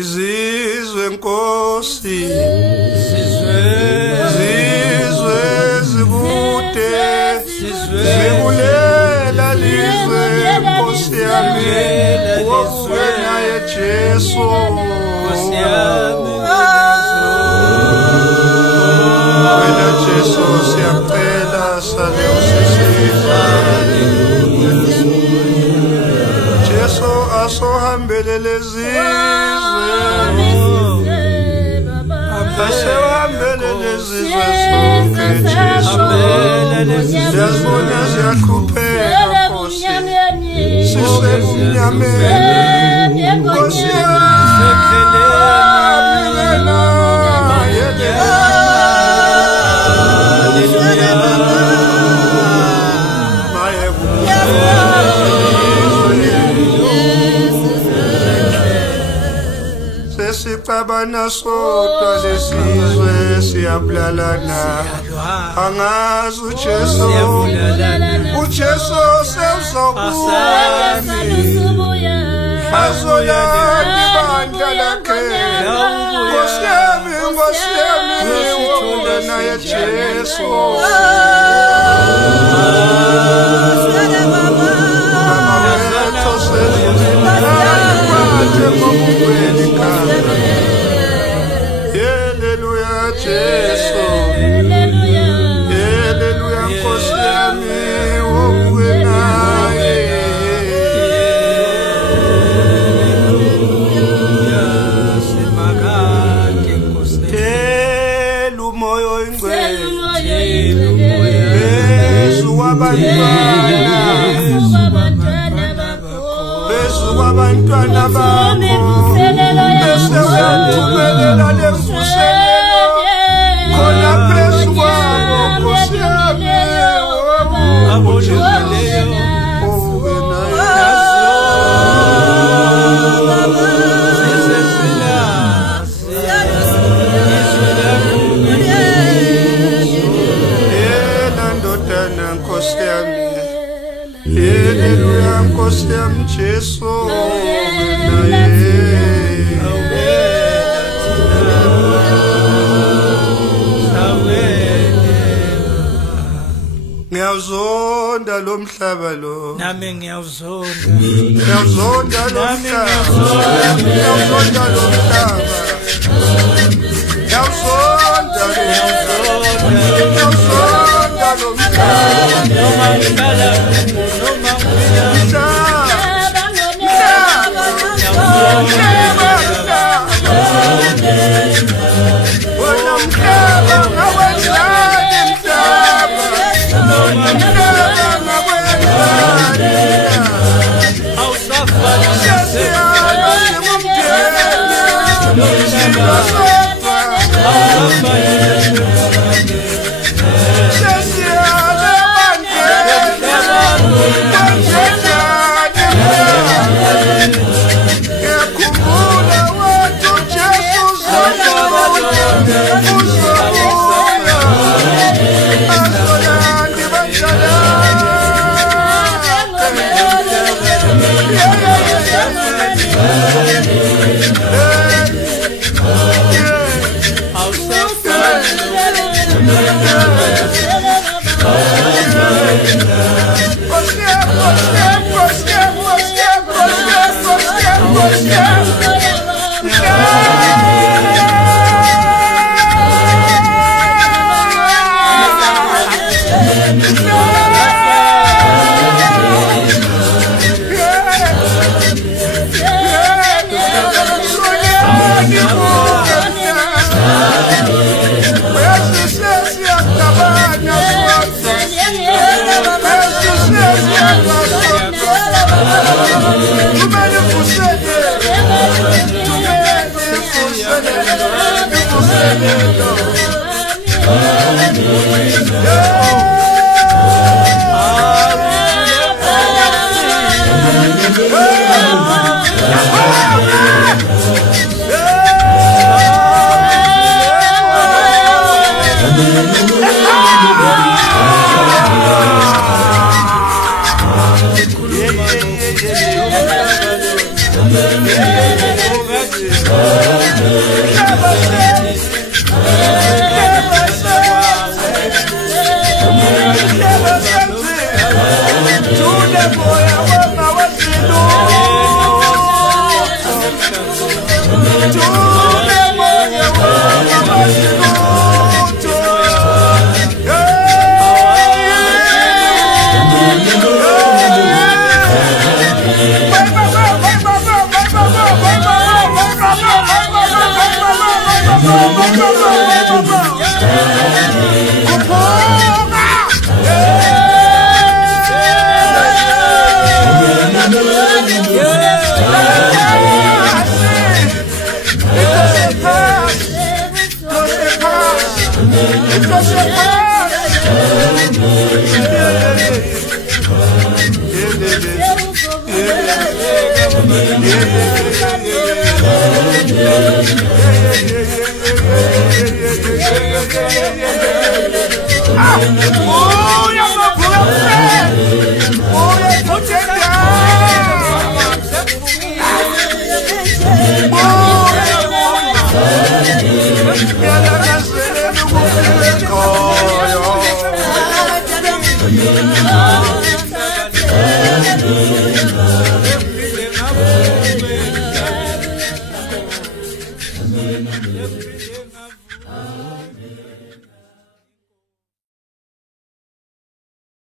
Izizwe Nkosi, izizwe zikude, zikulela lizwe Nkosi yami, wena Jesu, Nkosi yami, wena Jesu siyacela sale usisiza, Jesu asohambele lezizwe, asewambele lezizwe sonke Jesu, siyazibona ziyaqhupheka Nkosi, sisemnyameni Nkosi sesixabana sodwa lesizwe siyabulalana, angazi uJesu sewuzobuyani, azoyani ibandla lakhe, Nkosi yami wena Jesu, Hallelujah, Jesu. Hallelujah, Nkosi yami, wena. Telu moyo ingcwele, Yesu wabantwana bakho, bese uyathumelela lemvuselelo khona phezu kwabo Nkosi yami, ndodana Nkosi yami, Hallelujah, Nkosi yami Jesu, ngiyawuzonda lo mhlaba lo, nami ngiyawuzonda, ngiyawuzonda lo mhlaba, ngiyawuzonda lo mhlaba, ngiyawuzonda lo mhlaba, noma ngibala noma ngibila, Oh!